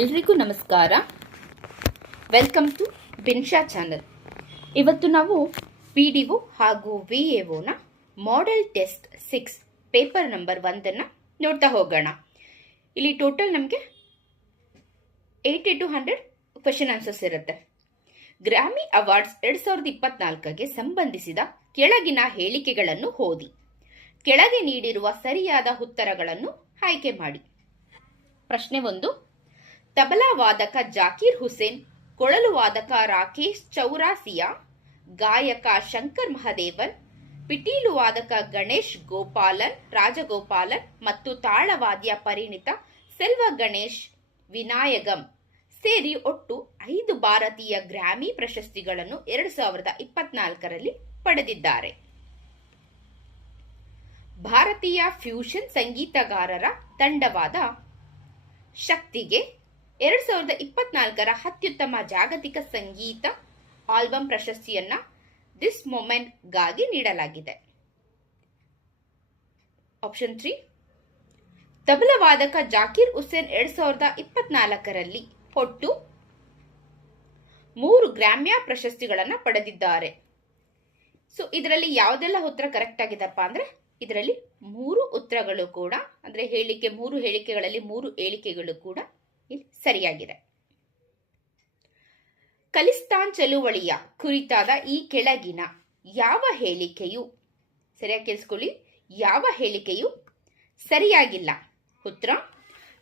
ಎಲ್ರಿಗೂ ನಮಸ್ಕಾರ. Welcome to Binsha channel. ಇವತ್ತು ನಾವು PDO ಹಾಗೂ VAOನ ಮಾಡೆಲ್ ಟೆಸ್ಟ್ 6 ಪೇಪರ್ ನಂಬರ್ 1 ನೋಡ್ತಾ ಹೋಗೋಣ. ಇಲ್ಲಿ ಟೋಟಲ್ ನಮಗೆ 80 to 100 ಕ್ವೆಶ್ಚನ್ ಆನ್ಸರ್ಸ್ ಇರುತ್ತೆ. ಗ್ರಾಮಿ ಅವಾರ್ಡ್ಸ್ 2024ಗೆ ಸಂಬಂಧಿಸಿದ ಕೆಳಗಿನ ಹೇಳಿಕೆಗಳನ್ನು ಓದಿ. ಕೆಳಗೆ ನೀಡಿರುವ ಸರಿಯಾದ ಉತ್ತರಗಳನ್ನು ಆಯ್ಕೆ ಮಾಡಿ. ಪ್ರಶ್ನೆ 1. ತಬಲಾ ವಾದಕ ಜಾಕೀರ್ ಹುಸೇನ್, ಕೊಳಲು ವಾದಕ ರಾಕೇಶ್ ಚೌರಾಸಿಯಾ, ಗಾಯಕ ಶಂಕರ್ ಮಹದೇವನ್, ಪಿಟೀಲು ವಾದಕ ಗಣೇಶ್ ಗೋಪಾಲನ್ ರಾಜಗೋಪಾಲನ್ ಮತ್ತು ತಾಳವಾದ್ಯ ಪರಿಣಿತ ಸೆಲ್ವ ಗಣೇಶ್ ವಿನಾಯಗಂ ಸೇರಿ ಒಟ್ಟು 5 ಭಾರತೀಯ ಗ್ರಾಮಿ ಪ್ರಶಸ್ತಿಗಳನ್ನು 2024ರಲ್ಲಿ ಪಡೆದಿದ್ದಾರೆ. ಭಾರತೀಯ ಫ್ಯೂಷನ್ ಸಂಗೀತಗಾರರ ತಂಡವಾದ ಶಕ್ತಿಗೆ 2024ರ ಅತ್ಯುತ್ತಮ ಜಾಗತಿಕ ಸಂಗೀತ ಆಲ್ಬಮ್ ಪ್ರಶಸ್ತಿಯನ್ನ ದಿಸ್ ಮೊಮೆಂಟ್ ಗಾಗಿ ನೀಡಲಾಗಿದೆ. ಆಪ್ಷನ್ 3. ತಬಲಾ ವಾದಕ ಜಾಕೀರ್ ಹುಸೇನ್ 2024ರಲ್ಲಿ ಒಟ್ಟು 3 ಗ್ರಾಮ್ಯ ಪ್ರಶಸ್ತಿಗಳನ್ನು ಪಡೆದಿದ್ದಾರೆ. ಸೊ ಇದರಲ್ಲಿ ಯಾವುದೆಲ್ಲ ಉತ್ತರ ಕರೆಕ್ಟ್ ಆಗಿದೆಪ್ಪ ಅಂದ್ರೆ ಇದರಲ್ಲಿ 3 ಉತ್ತರಗಳು ಕೂಡ ಅಂದ್ರೆ 3 ಹೇಳಿಕೆಗಳಲ್ಲಿ 3 ಹೇಳಿಕೆಗಳು ಕೂಡ ಇಲ್ಲಿ ಸರಿಯಾಗಿದೆ. ಖಲಿಸ್ತಾನ್ ಚಳುವಳಿಯ ಕುರಿತಾದ ಈ ಕೆಳಗಿನ ಯಾವ ಹೇಳಿಕೆಯು ಸರಿಯಾಗಿ ಕೇಳಿಸ್ಕೊಳ್ಳಿ, ಯಾವ ಹೇಳಿಕೆಯು ಸರಿಯಾಗಿಲ್ಲ? ಉತ್ತರ: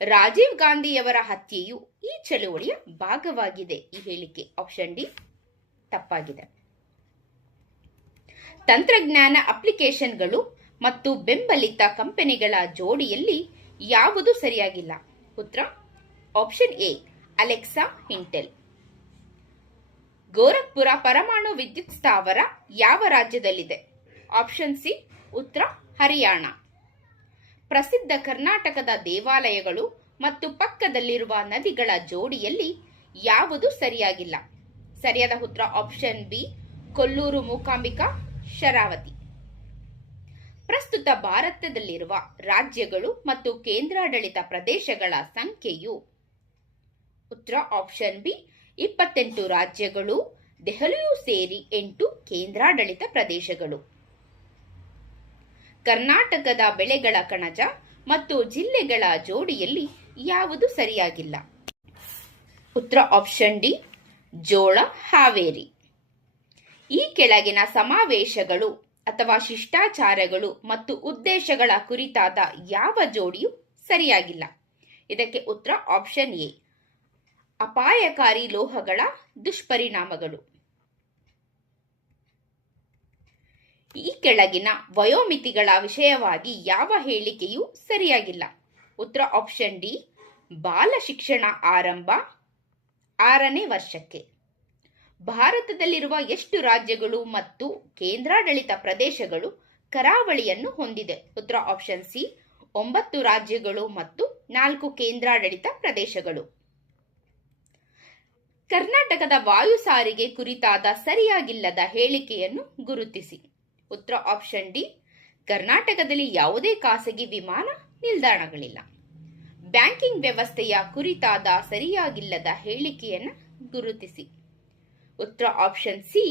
ರಾಜೀವ್ ಗಾಂಧಿಯವರ ಹತ್ಯೆಯು ಈ ಚಳುವಳಿಯ ಭಾಗವಾಗಿದೆ. ಈ ಹೇಳಿಕೆ ಆಪ್ಷನ್ ಡಿ ತಪ್ಪಾಗಿದೆ. ತಂತ್ರಜ್ಞಾನ ಅಪ್ಲಿಕೇಶನ್ಗಳು ಮತ್ತು ಬೆಂಬಲಿತ ಕಂಪನಿಗಳ ಜೋಡಿಯಲ್ಲಿ ಯಾವುದು ಸರಿಯಾಗಿಲ್ಲ? ಉತ್ತರ: option A Alexa Intel. Gorakhpur ಪರಮಾಣು ವಿದ್ಯುತ್ ಸ್ಥಾವರ ಯಾವ ರಾಜ್ಯದಲ್ಲಿದೆ? ಆಪ್ಷನ್ ಸಿ ಉತ್ತರ ಹರಿಯಾಣ. ಪ್ರಸಿದ್ಧ ಕರ್ನಾಟಕದ ದೇವಾಲಯಗಳು ಮತ್ತು ಪಕ್ಕದಲ್ಲಿರುವ ನದಿಗಳ ಜೋಡಿಯಲ್ಲಿ ಯಾವುದು ಸರಿಯಾಗಿಲ್ಲ? ಸರಿಯಾದ ಉತ್ತರ ಆಪ್ಷನ್ ಬಿ ಕೊಲ್ಲೂರು ಮೂಕಾಂಬಿಕಾ ಶರಾವತಿ. ಪ್ರಸ್ತುತ ಭಾರತದಲ್ಲಿರುವ ರಾಜ್ಯಗಳು ಮತ್ತು ಕೇಂದ್ರಾಡಳಿತ ಪ್ರದೇಶಗಳ ಸಂಖ್ಯೆಯು ಉತ್ತರ ಆಪ್ಷನ್ ಬಿ 28 ರಾಜ್ಯಗಳು, ದೆಹಲಿಯೂ ಸೇರಿ 8 ಕೇಂದ್ರಾಡಳಿತ ಪ್ರದೇಶಗಳು. ಕರ್ನಾಟಕದ ಬೆಳೆಗಳ ಕಣಜ ಮತ್ತು ಜಿಲ್ಲೆಗಳ ಜೋಡಿಯಲ್ಲಿ ಯಾವುದು ಸರಿಯಾಗಿಲ್ಲ? ಉತ್ತರ ಆಪ್ಷನ್ ಡಿ ಜೋಳ ಹಾವೇರಿ. ಈ ಕೆಳಗಿನ ಸಮಾವೇಶಗಳು ಅಥವಾ ಶಿಷ್ಟಾಚಾರಗಳು ಮತ್ತು ಉದ್ದೇಶಗಳ ಕುರಿತಾದ ಯಾವ ಜೋಡಿಯು ಸರಿಯಾಗಿಲ್ಲ? ಇದಕ್ಕೆ ಉತ್ತರ ಆಪ್ಷನ್ ಎ ಅಪಾಯಕಾರಿ ಲೋಹಗಳ ದುಷ್ಪರಿಣಾಮಗಳು. ಈ ಕೆಳಗಿನ ವಯೋಮಿತಿಗಳ ವಿಷಯವಾಗಿ ಯಾವ ಹೇಳಿಕೆಯೂ ಸರಿಯಾಗಿಲ್ಲ? ಉತ್ತರ ಆಪ್ಷನ್ ಡಿ ಬಾಲ ಶಿಕ್ಷಣ ಆರಂಭ 6ನೇ ವರ್ಷಕ್ಕೆ. ಭಾರತದಲ್ಲಿರುವ ಎಷ್ಟು ರಾಜ್ಯಗಳು ಮತ್ತು ಕೇಂದ್ರಾಡಳಿತ ಪ್ರದೇಶಗಳು ಕರಾವಳಿಯನ್ನು ಹೊಂದಿದೆ? ಉತ್ತರ ಆಪ್ಷನ್ ಸಿ 9 ರಾಜ್ಯಗಳು ಮತ್ತು 4 ಕೇಂದ್ರಾಡಳಿತ ಪ್ರದೇಶಗಳು. ಕರ್ನಾಟಕದ ವಾಯು ಸಾರಿಗೆ ಕುರಿತಾದ ಸರಿಯಾಗಿಲ್ಲದ ಹೇಳಿಕೆಯನ್ನು ಗುರುತಿಸಿ. ಉತ್ತರ ಆಪ್ಷನ್ ಡಿ ಕರ್ನಾಟಕದಲ್ಲಿ ಯಾವುದೇ ಖಾಸಗಿ ವಿಮಾನ ನಿಲ್ದಾಣಗಳಿಲ್ಲ. ಬ್ಯಾಂಕಿಂಗ್ ವ್ಯವಸ್ಥೆಯ ಕುರಿತಾದ ಸರಿಯಾಗಿಲ್ಲದ ಹೇಳಿಕೆಯನ್ನು ಗುರುತಿಸಿ. ಉತ್ತರ ಆಪ್ಷನ್ ಸಿ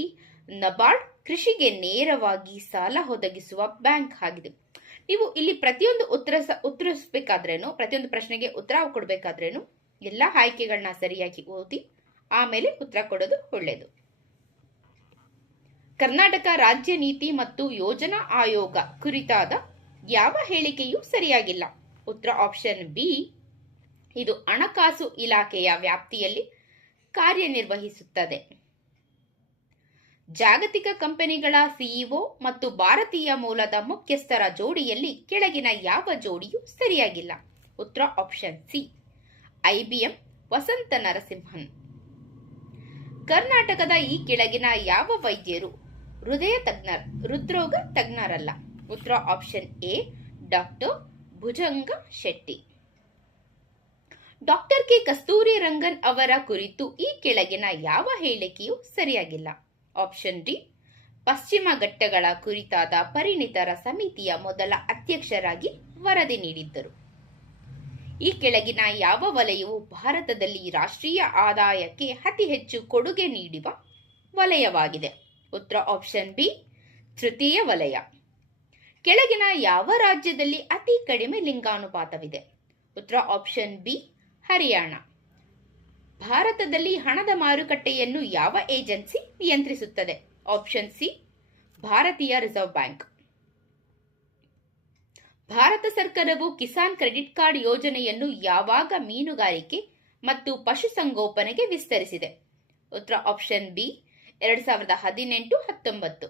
ನಬಾರ್ಡ್ ಕೃಷಿಗೆ ನೇರವಾಗಿ ಸಾಲ ಒದಗಿಸುವ ಬ್ಯಾಂಕ್ ಆಗಿದೆ. ನೀವು ಇಲ್ಲಿ ಪ್ರತಿಯೊಂದು ಉತ್ತರಿಸಬೇಕಾದ್ರೇನು, ಪ್ರತಿಯೊಂದು ಪ್ರಶ್ನೆಗೆ ಉತ್ತರ ಕೊಡಬೇಕಾದ್ರೇನು ಎಲ್ಲ ಆಯ್ಕೆಗಳನ್ನ ಸರಿಯಾಗಿ ಓದಿ ಆಮೇಲೆ ಉತ್ತರ ಕೊಡೋದು ಒಳ್ಳೆಯದು. ಕರ್ನಾಟಕ ರಾಜ್ಯ ನೀತಿ ಮತ್ತು ಯೋಜನಾ ಆಯೋಗ ಕುರಿತಾದ ಯಾವ ಹೇಳಿಕೆಯೂ ಸರಿಯಾಗಿಲ್ಲ? ಉತ್ತರ ಆಪ್ಷನ್ ಬಿ ಇದು ಹಣಕಾಸು ಇಲಾಖೆಯ ವ್ಯಾಪ್ತಿಯಲ್ಲಿ ಕಾರ್ಯನಿರ್ವಹಿಸುತ್ತದೆ. ಜಾಗತಿಕ ಕಂಪನಿಗಳ ಸಿಇಒ ಮತ್ತು ಭಾರತೀಯ ಮೂಲದ ಮುಖ್ಯಸ್ಥರ ಜೋಡಿಯಲ್ಲಿ ಕೆಳಗಿನ ಯಾವ ಜೋಡಿಯೂ ಸರಿಯಾಗಿಲ್ಲ? ಉತ್ತರ option C IBM Vasanth Narasimhan. ಕರ್ನಾಟಕದ ಈ ಕೆಳಗಿನ ಯಾವ ವೈದ್ಯರು ಹೃದ್ರೋಗ ತಜ್ಞರಲ್ಲ? ಉತ್ತರ option A doctor Bhujanga Shetty. Doctor K Kasturi Rangan ಅವರ ಕುರಿತು ಈ ಕೆಳಗಿನ ಯಾವ ಹೇಳಿಕೆಯೂ ಸರಿಯಾಗಿಲ್ಲ? ಆಪ್ಷನ್ ಡಿ ಪಶ್ಚಿಮ ಘಟ್ಟಗಳ ಕುರಿತಾದ ಪರಿಣಿತರ ಸಮಿತಿಯ ಮೊದಲ ಅಧ್ಯಕ್ಷರಾಗಿ ವರದಿ ನೀಡಿದ್ದರು. ಈ ಕೆಳಗಿನ ಯಾವ ವಲಯವು ಭಾರತದಲ್ಲಿ ರಾಷ್ಟ್ರೀಯ ಆದಾಯಕ್ಕೆ ಅತಿ ಹೆಚ್ಚು ಕೊಡುಗೆ ನೀಡುವ ವಲಯವಾಗಿದೆ? ಉತ್ತರ ಆಪ್ಷನ್ ಬಿ ತೃತೀಯ ವಲಯ. ಕೆಳಗಿನ ಯಾವ ರಾಜ್ಯದಲ್ಲಿ ಅತಿ ಕಡಿಮೆ ಲಿಂಗಾನುಪಾತವಿದೆ? ಉತ್ತರ ಆಪ್ಷನ್ ಬಿ ಹರಿಯಾಣ. ಭಾರತದಲ್ಲಿ ಹಣದ ಮಾರುಕಟ್ಟೆಯನ್ನು ಯಾವ ಏಜೆನ್ಸಿ ನಿಯಂತ್ರಿಸುತ್ತದೆ? ಆಪ್ಷನ್ ಸಿ ಭಾರತೀಯ ರಿಸರ್ವ್ ಬ್ಯಾಂಕ್. ಭಾರತ ಸರ್ಕಾರವು ಕಿಸಾನ್ ಕ್ರೆಡಿಟ್ ಕಾರ್ಡ್ ಯೋಜನೆಯನ್ನು ಯಾವಾಗ ಮೀನುಗಾರಿಕೆ ಮತ್ತು ಪಶುಸಂಗೋಪನೆಗೆ ವಿಸ್ತರಿಸಿದೆ? ಉತ್ತರ ಆಪ್ಷನ್ ಬಿ 2018-19.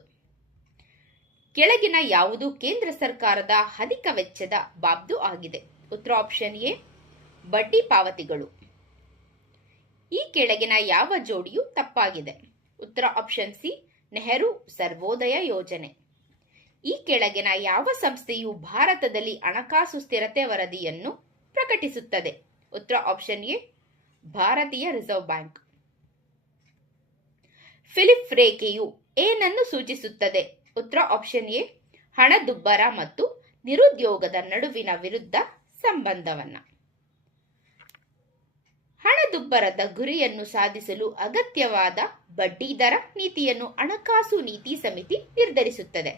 ಕೆಳಗಿನ ಯಾವುದು ಕೇಂದ್ರ ಸರ್ಕಾರದ ಅಧಿಕ ವೆಚ್ಚದ ಬಾಬ್ದು ಆಗಿದೆ? ಉತ್ತರ ಆಪ್ಷನ್ ಎ ಬಡ್ಡಿ ಪಾವತಿಗಳು. ಈ ಕೆಳಗಿನ ಯಾವ ಜೋಡಿಯು ತಪ್ಪಾಗಿದೆ? ಉತ್ತರ ಆಪ್ಷನ್ ಸಿ ನೆಹರು ಸರ್ವೋದಯ ಯೋಜನೆ. ಈ ಕೆಳಗಿನ ಯಾವ ಸಂಸ್ಥೆಯು ಭಾರತದಲ್ಲಿ ಹಣಕಾಸು ಸ್ಥಿರತೆ ವರದಿಯನ್ನು ಪ್ರಕಟಿಸುತ್ತದೆ? ಉತ್ತರ ಆಪ್ಷನ್ ಎ ಭಾರತೀಯ ರಿಸರ್ವ್ ಬ್ಯಾಂಕ್. ಫಿಲಿಪ್ ರೇಖೆಯು ಏನನ್ನು ಸೂಚಿಸುತ್ತದೆ? ಉತ್ತರ ಆಪ್ಷನ್ ಎ ಹಣದುಬ್ಬರ ಮತ್ತು ನಿರುದ್ಯೋಗದ ನಡುವಿನ ವಿರುದ್ಧ ಸಂಬಂಧವನ್ನ. ಹಣದುಬ್ಬರದ ಗುರಿಯನ್ನು ಸಾಧಿಸಲು ಅಗತ್ಯವಾದ ಬಡ್ಡಿದರ ನೀತಿಯನ್ನು ಹಣಕಾಸು ನೀತಿ ಸಮಿತಿ ನಿರ್ಧರಿಸುತ್ತದೆ.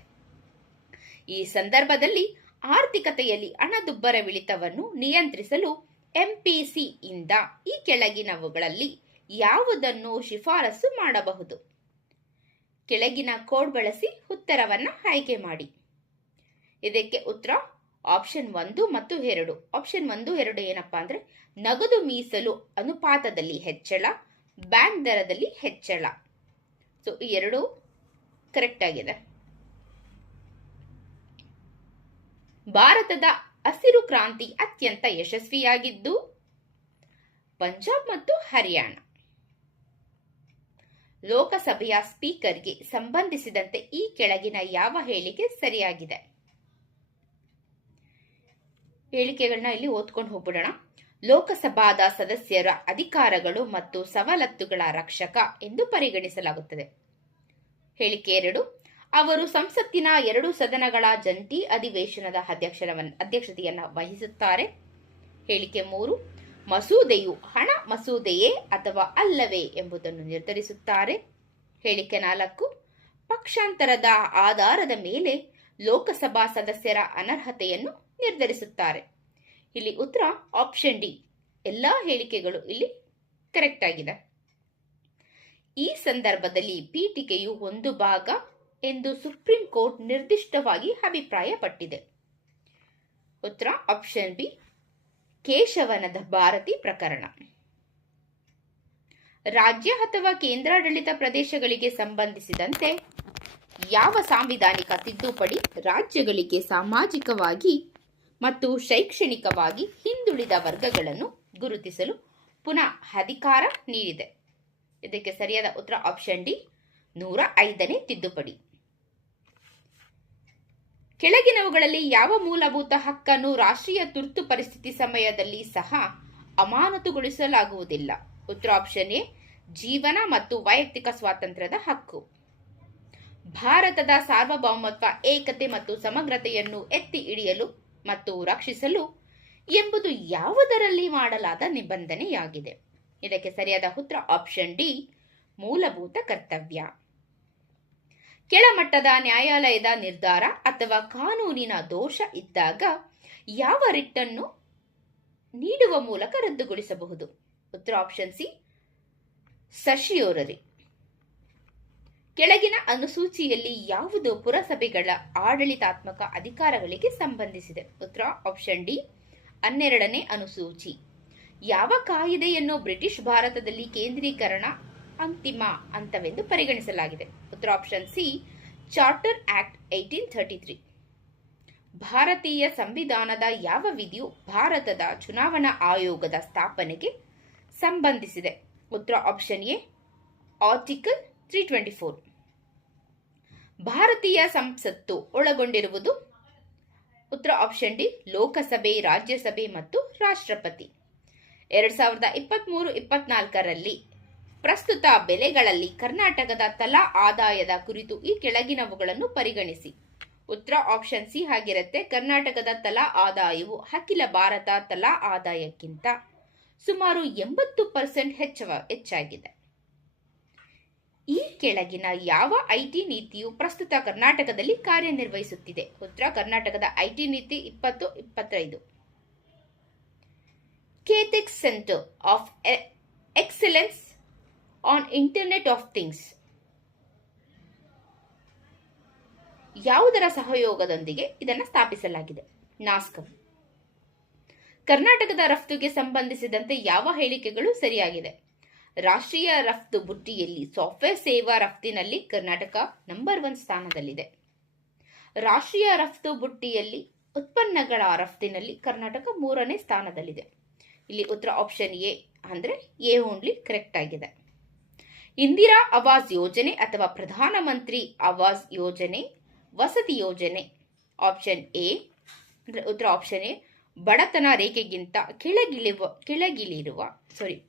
ಈ ಸಂದರ್ಭದಲ್ಲಿ ಆರ್ಥಿಕತೆಯಲ್ಲಿ ಹಣದುಬ್ಬರವಿಳಿತವನ್ನು ನಿಯಂತ್ರಿಸಲು ಎಂಪಿಸಿ ಇಂದ ಈ ಕೆಳಗಿನವುಗಳಲ್ಲಿ ಯಾವುದನ್ನು ಶಿಫಾರಸು ಮಾಡಬಹುದು? ಕೆಳಗಿನ ಕೋಡ್ ಬಳಸಿ ಉತ್ತರವನ್ನ ಆಯ್ಕೆ ಮಾಡಿ. ಇದಕ್ಕೆ ಉತ್ತರ ಆಪ್ಷನ್ 1 ಮತ್ತು 2. ಆಪ್ಷನ್ 1, 2 ಏನಪ್ಪಾ ಅಂದ್ರೆ ನಗದು ಮೀಸಲು ಅನುಪಾತದಲ್ಲಿ ಹೆಚ್ಚಳ, ಬ್ಯಾಂಕ್ ದರದಲ್ಲಿ ಹೆಚ್ಚಳ. ಸೊ ಈ ಎರಡು ಕರೆಕ್ಟ್ ಆಗಿದೆ. ಭಾರತದ ಹಸಿರು ಕ್ರಾಂತಿ ಅತ್ಯಂತ ಯಶಸ್ವಿಯಾಗಿದ್ದು ಪಂಜಾಬ್ ಮತ್ತು ಹರಿಯಾಣ. ಲೋಕಸಭೆಯ ಸ್ಪೀಕರ್ಗೆ ಸಂಬಂಧಿಸಿದಂತೆ ಈ ಕೆಳಗಿನ ಯಾವ ಹೇಳಿಕೆ ಸರಿಯಾಗಿದೆ? ಹೇಳಿಕೆಗಳನ್ನ ಇಲ್ಲಿ ಓದ್ಕೊಂಡು ಹೋಗ್ಬಿಡೋಣ. ಲೋಕಸಭಾದ ಸದಸ್ಯರ ಅಧಿಕಾರಗಳು ಮತ್ತು ಸವಲತ್ತುಗಳ ರಕ್ಷಕ ಎಂದು ಪರಿಗಣಿಸಲಾಗುತ್ತದೆ. ಹೇಳಿಕೆ 2, ಅವರು ಸಂಸತ್ತಿನ 2 ಸದನಗಳ ಜಂಟಿ ಅಧಿವೇಶನದ ಅಧ್ಯಕ್ಷತೆಯನ್ನು ವಹಿಸುತ್ತಾರೆ. ಹೇಳಿಕೆ 3, ಮಸೂದೆಯು ಹಣ ಮಸೂದೆಯೇ ಅಥವಾ ಅಲ್ಲವೇ ಎಂಬುದನ್ನು ನಿರ್ಧರಿಸುತ್ತಾರೆ. ಹೇಳಿಕೆ 4, ಪಕ್ಷಾಂತರದ ಆಧಾರದ ಮೇಲೆ ಲೋಕಸಭಾ ಸದಸ್ಯರ ಅನರ್ಹತೆಯನ್ನು ನಿರ್ಧರಿಸುತ್ತಾರೆ. ಇಲ್ಲಿ ಉತ್ತರ ಆಪ್ಷನ್ ಡಿ. ಎಲ್ಲಾ ಹೇಳಿಕೆಗಳು ಇಲ್ಲಿ ಕರೆಕ್ಟ್ ಆಗಿದೆ. ಈ ಸಂದರ್ಭದಲ್ಲಿ ಪೀಠಿಕೆಯು ಒಂದು ಭಾಗ ಎಂದು ಸುಪ್ರೀಂ ಕೋರ್ಟ್ ನಿರ್ದಿಷ್ಟವಾಗಿ ಅಭಿಪ್ರಾಯಪಟ್ಟಿದೆ. ಉತ್ತರ ಆಪ್ಷನ್ ಬಿ ಕೇಶವನದ ಭಾರತಿ ಪ್ರಕರಣ. ರಾಜ್ಯ ಅಥವಾ ಕೇಂದ್ರಾಡಳಿತ ಪ್ರದೇಶಗಳಿಗೆ ಸಂಬಂಧಿಸಿದಂತೆ ಯಾವ ಸಾಂವಿಧಾನಿಕ ತಿದ್ದುಪಡಿ ರಾಜ್ಯಗಳಿಗೆ ಸಾಮಾಜಿಕವಾಗಿ ಮತ್ತು ಶೈಕ್ಷಣಿಕವಾಗಿ ಹಿಂದುಳಿದ ವರ್ಗಗಳನ್ನು ಗುರುತಿಸಲು ಪುನಃ ಅಧಿಕಾರ ನೀಡಿದೆ? ಇದಕ್ಕೆ ಸರಿಯಾದ ಉತ್ತರ ಆಪ್ಷನ್ ಡಿ 105ನೇ ತಿದ್ದುಪಡಿ. ಕೆಳಗಿನವುಗಳಲ್ಲಿ ಯಾವ ಮೂಲಭೂತ ಹಕ್ಕನ್ನು ರಾಷ್ಟ್ರೀಯ ತುರ್ತು ಪರಿಸ್ಥಿತಿ ಸಮಯದಲ್ಲಿ ಸಹ ಅಮಾನತುಗೊಳಿಸಲಾಗುವುದಿಲ್ಲ? ಉತ್ತರ ಆಪ್ಷನ್ ಎ ಜೀವನ ಮತ್ತು ವೈಯಕ್ತಿಕ ಸ್ವಾತಂತ್ರ್ಯದ ಹಕ್ಕು. ಭಾರತದ ಸಾರ್ವಭೌಮತ್ವ, ಏಕತೆ ಮತ್ತು ಸಮಗ್ರತೆಯನ್ನು ಎತ್ತಿ ಹಿಡಿಯಲು ಮತ್ತು ರಕ್ಷಿಸಲು ಎಂಬುದು ಯಾವುದರಲ್ಲಿ ಮಾಡಲಾದ ನಿಬಂಧನೆಯಾಗಿದೆ? ಇದಕ್ಕೆ ಸರಿಯಾದ ಉತ್ತರ ಆಪ್ಷನ್ ಡಿ ಮೂಲಭೂತ ಕರ್ತವ್ಯ. ಕೆಳಮಟ್ಟದ ನ್ಯಾಯಾಲಯದ ನಿರ್ಧಾರ ಅಥವಾ ಕಾನೂನಿನ ದೋಷ ಇದ್ದಾಗ ಯಾವ ರಿಟ್ಟನ್ನು ನೀಡುವ ಮೂಲಕ ರದ್ದುಗೊಳಿಸಬಹುದು? ಉತ್ತರ ಆಪ್ಷನ್ ಸಿ ಸರ್ಶಿಯೋರರಿ. ಕೆಳಗಿನ ಅನುಸೂಚಿಯಲ್ಲಿ ಯಾವುದು ಪುರಸಭೆಗಳ ಆಡಳಿತಾತ್ಮಕ ಅಧಿಕಾರಗಳಿಗೆ ಸಂಬಂಧಿಸಿದೆ? ಉತ್ತರ ಆಪ್ಷನ್ ಡಿ 12ನೇ ಅನುಸೂಚಿ. ಯಾವ ಕಾಯಿದೆಯನ್ನು ಬ್ರಿಟಿಷ್ ಭಾರತದಲ್ಲಿ ಕೇಂದ್ರೀಕರಣ ಅಂತಿಮ ಹಂತವೆಂದು ಪರಿಗಣಿಸಲಾಗಿದೆ? ಉತ್ತರ ಆಪ್ಷನ್ ಸಿ ಚಾರ್ಟರ್ ಆಕ್ಟ್ 1833. ಭಾರತೀಯ ಸಂವಿಧಾನದ ಯಾವ ವಿಧಿಯು ಭಾರತದ ಚುನಾವಣಾ ಆಯೋಗದ ಸ್ಥಾಪನೆಗೆ ಸಂಬಂಧಿಸಿದೆ? ಉತ್ತರ ಆಪ್ಷನ್ ಎ ಆರ್ಟಿಕಲ್ 324. ಭಾರತೀಯ ಸಂಸತ್ತು ಒಳಗೊಂಡಿರುವುದು? ಉತ್ತರ ಆಪ್ಷನ್ ಡಿ ಲೋಕಸಭೆ, ರಾಜ್ಯಸಭೆ ಮತ್ತು ರಾಷ್ಟ್ರಪತಿ. 2023-24ರಲ್ಲಿ ಪ್ರಸ್ತುತ ಬೆಲೆಗಳಲ್ಲಿ ಕರ್ನಾಟಕದ ತಲಾ ಆದಾಯದ ಕುರಿತು ಈ ಕೆಳಗಿನವುಗಳನ್ನು ಪರಿಗಣಿಸಿ. ಉತ್ತರ ಆಪ್ಷನ್ ಸಿ ಆಗಿರುತ್ತೆ. ಕರ್ನಾಟಕದ ತಲಾ ಆದಾಯವು ಅಖಿಲ ಭಾರತ ತಲಾ ಆದಾಯಕ್ಕಿಂತ ಸುಮಾರು 80% ಹೆಚ್ಚಾಗಿದೆ. ಈ ಕೆಳಗಿನ ಯಾವ ಐಟಿ ನೀತಿಯು ಪ್ರಸ್ತುತ ಕರ್ನಾಟಕದಲ್ಲಿ ಕಾರ್ಯನಿರ್ವಹಿಸುತ್ತಿದೆ? ಉತ್ತರ ಕರ್ನಾಟಕದ ಐಟಿ ನೀತಿ 2025. ಕೇಥೆಕ್ಸ್ centre of excellence on internet of things ಯಾವುದರ ಸಹಯೋಗದೊಂದಿಗೆ ಇದನ್ನು ಸ್ಥಾಪಿಸಲಾಗಿದೆ? ನಾಸ್ಕಾಮ್. ಕರ್ನಾಟಕದ ರಫ್ತುಗೆ ಸಂಬಂಧಿಸಿದಂತೆ ಯಾವ ಹೇಳಿಕೆಗಳು ಸರಿಯಾಗಿದೆ? ರಾಷ್ಟ್ರೀಯ ರಫ್ತು ಬುಟ್ಟಿಯಲ್ಲಿ ಸಾಫ್ಟ್ವೇರ್ ಸೇವಾ ರಫ್ತಿನಲ್ಲಿ ಕರ್ನಾಟಕ ನಂಬರ್ 1 ಸ್ಥಾನದಲ್ಲಿದೆ. ರಾಷ್ಟ್ರೀಯ ರಫ್ತು ಬುಟ್ಟಿಯಲ್ಲಿ ಉತ್ಪನ್ನಗಳ ರಫ್ತಿನಲ್ಲಿ ಕರ್ನಾಟಕ 3ನೇ ಸ್ಥಾನದಲ್ಲಿದೆ. ಇಲ್ಲಿ ಉತ್ತರ ಆಪ್ಷನ್ ಎ ಅಂದ್ರೆ ಎ ಓನ್ಲಿ ಕರೆಕ್ಟ್ ಆಗಿದೆ. ಇಂದಿರಾ ಆವಾಸ್ ಯೋಜನೆ ಅಥವಾ ಪ್ರಧಾನಮಂತ್ರಿ ಆವಾಸ್ ಯೋಜನೆ ವಸತಿ ಯೋಜನೆ ಆಪ್ಷನ್ ಎ ಅಂದ್ರೆ ಉತ್ತರ ಆಪ್ಷನ್ ಎ ಬಡತನ ರೇಖೆಗಿಂತ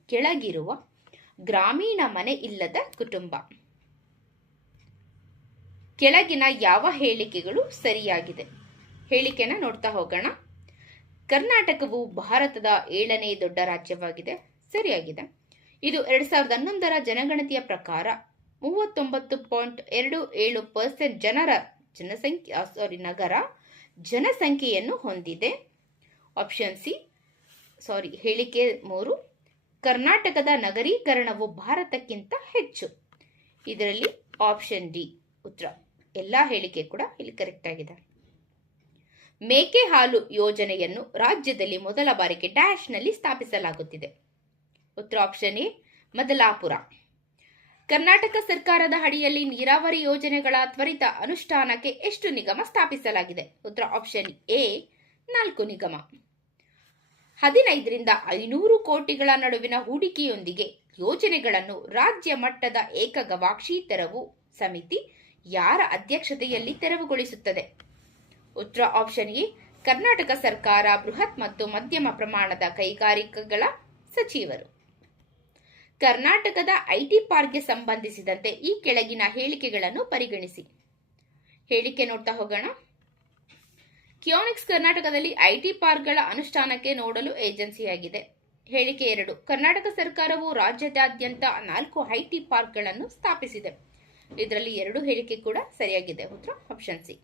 ಕೆಳಗಿರುವ ಗ್ರಾಮೀಣ ಮನೆ ಇಲ್ಲದ ಕುಟುಂಬ. ಕೆಳಗಿನ ಯಾವ ಹೇಳಿಕೆಗಳು ಸರಿಯಾಗಿದೆ? ಹೇಳಿಕೆನ ನೋಡ್ತಾ ಹೋಗೋಣ. ಕರ್ನಾಟಕವು ಭಾರತದ 7ನೇ ದೊಡ್ಡ ರಾಜ್ಯವಾಗಿದೆ. ಸರಿಯಾಗಿದೆ. ಇದು 2011ರ ಜನಗಣತಿಯ ಪ್ರಕಾರ 39.27% ನಗರ ಜನಸಂಖ್ಯೆಯನ್ನು ಹೊಂದಿದೆ. ಆಪ್ಷನ್ ಸಿ ಹೇಳಿಕೆ 3 ಕರ್ನಾಟಕದ ನಗರೀಕರಣವು ಭಾರತಕ್ಕಿಂತ ಹೆಚ್ಚು. ಇದರಲ್ಲಿ ಆಪ್ಷನ್ ಡಿ ಉತ್ತರ. ಎಲ್ಲ ಹೇಳಿಕೆ ಕೂಡ ಇಲ್ಲಿ ಕರೆಕ್ಟ್ ಆಗಿದೆ. ಮೇಕೆ ಹಾಲು ಯೋಜನೆಯನ್ನು ರಾಜ್ಯದಲ್ಲಿ ಮೊದಲ ಬಾರಿಗೆ ಡ್ಯಾಶ್ ನಲ್ಲಿ ಸ್ಥಾಪಿಸಲಾಗುತ್ತಿದೆ. ಉತ್ತರ ಆಪ್ಷನ್ ಎ ಮದಲಾಪುರ. ಕರ್ನಾಟಕ ಸರ್ಕಾರದ ಅಡಿಯಲ್ಲಿ ನೀರಾವರಿ ಯೋಜನೆಗಳ ತ್ವರಿತ ಅನುಷ್ಠಾನಕ್ಕೆ ಎಷ್ಟು ನಿಗಮ ಸ್ಥಾಪಿಸಲಾಗಿದೆ? ಉತ್ತರ ಆಪ್ಷನ್ ಎ 4 ನಿಗಮ. 15ರಿಂದ 500 ಕೋಟಿಗಳ ನಡುವಿನ ಹೂಡಿಕೆಯೊಂದಿಗೆ ಯೋಜನೆಗಳನ್ನು ರಾಜ್ಯ ಮಟ್ಟದ ಏಕಗವಾಕ್ಷಿ ತೆರವು ಸಮಿತಿ ಯಾರ ಅಧ್ಯಕ್ಷತೆಯಲ್ಲಿ ತೆರವುಗೊಳಿಸುತ್ತದೆ? ಉತ್ತರ ಆಪ್ಷನ್ ಎ ಕರ್ನಾಟಕ ಸರ್ಕಾರ ಬೃಹತ್ ಮತ್ತು ಮಧ್ಯಮ ಪ್ರಮಾಣದ ಕೈಗಾರಿಕೆಗಳ ಸಚಿವರು. ಕರ್ನಾಟಕದ ಐಟಿ ಪಾರ್ಕ್ಗೆ ಸಂಬಂಧಿಸಿದಂತೆ ಈ ಕೆಳಗಿನ ಹೇಳಿಕೆಗಳನ್ನು ಪರಿಗಣಿಸಿ. ಹೇಳಿಕೆ ನೋಡ್ತಾ ಹೋಗೋಣ. ಕಿಯೋನಿಕ್ಸ್ ಕರ್ನಾಟಕದಲ್ಲಿ ಐಟಿ ಪಾರ್ಕ್ಗಳ ಅನುಷ್ಠಾನಕ್ಕೆ ನೋಡಲು ಏಜೆನ್ಸಿಯಾಗಿದೆ. ಹೇಳಿಕೆ 2 ಕರ್ನಾಟಕ ಸರ್ಕಾರವು ರಾಜ್ಯದಾದ್ಯಂತ 4 ಐಟಿ ಪಾರ್ಕ್ಗಳನ್ನು ಸ್ಥಾಪಿಸಿದೆ. ಇದರಲ್ಲಿ 2 ಹೇಳಿಕೆ ಕೂಡ ಸರಿಯಾಗಿದೆ. ಉತ್ತರ ಆಪ್ಷನ್ ಸಿ.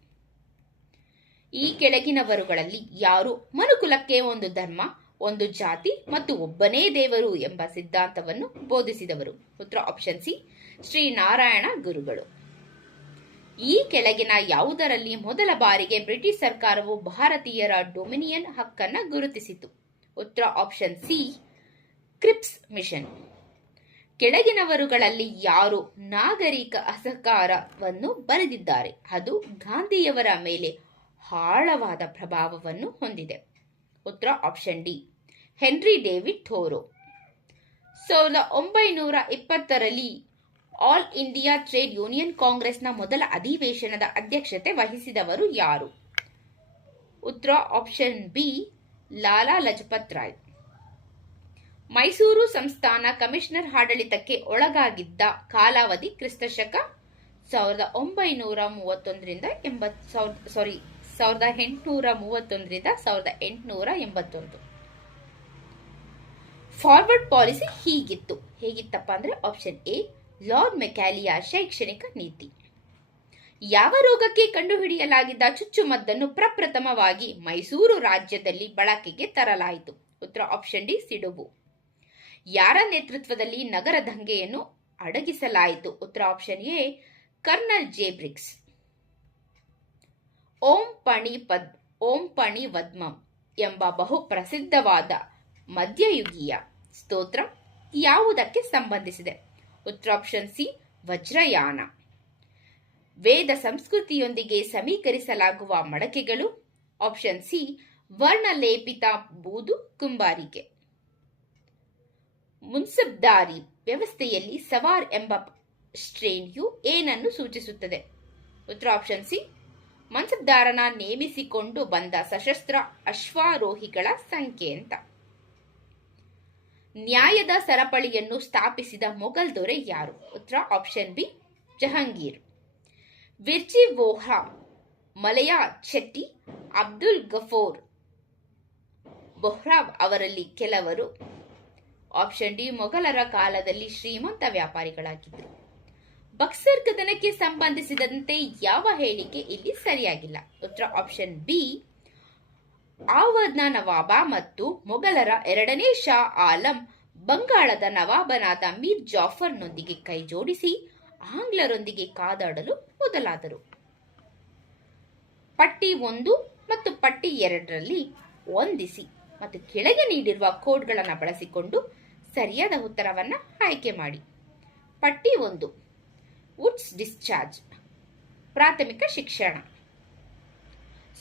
ಈ ಕೆಳಗಿನವರುಗಳಲ್ಲಿ ಯಾರು ಮನುಕುಲಕ್ಕೆ ಒಂದು ಧರ್ಮ, ಒಂದು ಜಾತಿ ಮತ್ತು ಒಬ್ಬನೇ ದೇವರು ಎಂಬ ಸಿದ್ಧಾಂತವನ್ನು ಬೋಧಿಸಿದವರು? ಉತ್ತರ ಆಪ್ಷನ್ ಸಿ ಶ್ರೀನಾರಾಯಣ ಗುರುಗಳು. ಈ ಕೆಳಗಿನ ಯಾವುದರಲ್ಲಿ ಮೊದಲ ಬಾರಿಗೆ ಬ್ರಿಟಿಷ್ ಸರ್ಕಾರವು ಭಾರತೀಯರ ಡೊಮಿನಿಯನ್ ಹಕ್ಕನ್ನು ಗುರುತಿಸಿತು? ಉತ್ತರ ಆಪ್ಷನ್ ಸಿ ಕ್ರಿಪ್ಸ್ ಮಿಷನ್. ಕೆಳಗಿನವರುಗಳಲ್ಲಿ ಯಾರು ನಾಗರಿಕ ಅಸಹಕಾರವನ್ನು ಬರೆದಿದ್ದಾರೆ? ಅದು ಗಾಂಧಿಯವರ ಮೇಲೆ ಆಳವಾದ ಪ್ರಭಾವವನ್ನು ಹೊಂದಿದೆ. ಉತ್ತರ option D Henry David Thoreau. 1920ರಲ್ಲಿ ಆಲ್ ಇಂಡಿಯಾ ಟ್ರೇಡ್ ಯೂನಿಯನ್ ಕಾಂಗ್ರೆಸ್ನ ಮೊದಲ ಅಧಿವೇಶನದ ಅಧ್ಯಕ್ಷತೆ ವಹಿಸಿದವರು ಯಾರು? ಉತ್ತರ ಆಪ್ಷನ್ ಬಿ ಲಾಲಾ ಲಜಪತ್ ರಾಯ್. ಮೈಸೂರು ಸಂಸ್ಥಾನ ಕಮಿಷನರ್ ಆಡಳಿತಕ್ಕೆ ಒಳಗಾಗಿದ್ದ ಕಾಲಾವಧಿ ಕ್ರಿಸ್ತಶಕ 1831 ಫಾರ್ವರ್ಡ್ ಪಾಲಿಸಿ ಹೇಗಿತ್ತಪ್ಪ ಅಂದ್ರೆ ಆಪ್ಷನ್ ಎ ಲಾರ್ಡ್ ಮೆಕ್ಯಾಲಿಯ ಶೈಕ್ಷಣಿಕ ನೀತಿ. ಯಾವ ರೋಗಕ್ಕೆ ಕಂಡುಹಿಡಿಯಲಾಗಿದ್ದ ಚುಚ್ಚುಮದ್ದನ್ನು ಪ್ರಪ್ರಥಮವಾಗಿ ಮೈಸೂರು ರಾಜ್ಯದಲ್ಲಿ ಬಳಕೆಗೆ ತರಲಾಯಿತು? ಉತ್ತರ ಆಪ್ಷನ್ ಡಿ ಸಿಡುಬು. ಯಾರ ನೇತೃತ್ವದಲ್ಲಿ ನಗರ ದಂಗೆಯನ್ನು ಅಡಗಿಸಲಾಯಿತು? ಉತ್ತರ ಆಪ್ಷನ್ ಎ ಕರ್ನಲ್ ಜೆ ಬ್ರಿಗ್ಸ್. ಓಂ ಪಣಿ ವದ್ಮಂ ಎಂಬ ಬಹು ಪ್ರಸಿದ್ಧವಾದ ಮಧ್ಯಯುಗೀಯ ಸ್ತೋತ್ರ ಯಾವುದಕ್ಕೆ ಸಂಬಂಧಿಸಿದೆ? ಉತ್ತರ ಆಪ್ಷನ್ ಸಿ ವಜ್ರಯಾನ. ವೇದ ಸಂಸ್ಕೃತಿಯೊಂದಿಗೆ ಸಮೀಕರಿಸಲಾಗುವ ಮಡಕೆಗಳು? ಆಪ್ಷನ್ ಸಿ ವರ್ಣಲೇಪಿತ ಬೂದು ಕುಂಬಾರಿಕೆ. ಮುನ್ಸಬ್ದಾರಿ ವ್ಯವಸ್ಥೆಯಲ್ಲಿ ಸವಾರ್ ಎಂಬ ಶ್ರೇಣಿಯು ಏನನ್ನು ಸೂಚಿಸುತ್ತದೆ? ಉತ್ತರ ಆಪ್ಷನ್ ಸಿ ಮನ್ಸಬ್ದಾರನ ನೇಮಿಸಿಕೊಂಡು ಬಂದ ಸಶಸ್ತ್ರ ಅಶ್ವಾರೋಹಿಗಳ ಸಂಖ್ಯೆ ಅಂತ. ನ್ಯಾಯದ ಸರಪಳಿಯನ್ನು ಸ್ಥಾಪಿಸಿದ ಮೊಘಲ್ ದೊರೆ ಯಾರು? ಉತ್ತರ ಆಪ್ಷನ್ ಬಿ ಜಹಾಂಗೀರ್. ವಿರ್ಜಿವೋಹ ಮಲಯಾ ಚೆಟ್ಟಿ, ಅಬ್ದುಲ್ ಗಫೂರ್ ಬೊಹ್ರಾವ್ ಅವರಲ್ಲಿ ಕೆಲವರು. ಆಪ್ಷನ್ ಡಿ, ಮೊಘಲರ ಕಾಲದಲ್ಲಿ ಶ್ರೀಮಂತ ವ್ಯಾಪಾರಿಗಳಾಗಿದ್ದರು. ಬಕ್ಸರ್ ಕದನಕ್ಕೆ ಸಂಬಂಧಿಸಿದಂತೆ ಯಾವ ಹೇಳಿಕೆ ಇಲ್ಲಿ ಸರಿಯಾಗಿಲ್ಲ? ಉತ್ತರ ಆಪ್ಷನ್ ಬಿ, ಆವಧ್ನ ನವಾಬ ಮತ್ತು ಮೊಘಲರ ಎರಡನೇ ಶಾ ಆಲಂ ಬಂಗಾಳದ ನವಾಬನಾದ ಮೀರ್ ಜಾಫರ್ನೊಂದಿಗೆ ಕೈಜೋಡಿಸಿ ಆಂಗ್ಲರೊಂದಿಗೆ ಕಾದಾಡಲು ಮೊದಲಾದರು. ಪಟ್ಟಿ 1 ಮತ್ತು ಪಟ್ಟಿ 2ರಲ್ಲಿ ಹೊಂದಿಸಿ ಮತ್ತು ಕೆಳಗೆ ನೀಡಿರುವ ಕೋಡ್ಗಳನ್ನು ಬಳಸಿಕೊಂಡು ಸರಿಯಾದ ಉತ್ತರವನ್ನು ಆಯ್ಕೆ ಮಾಡಿ. ಪಟ್ಟಿ 1, ವುಡ್ಸ್ ಡಿಸ್ಚಾರ್ಜ್, ಪ್ರಾಥಮಿಕ ಶಿಕ್ಷಣ.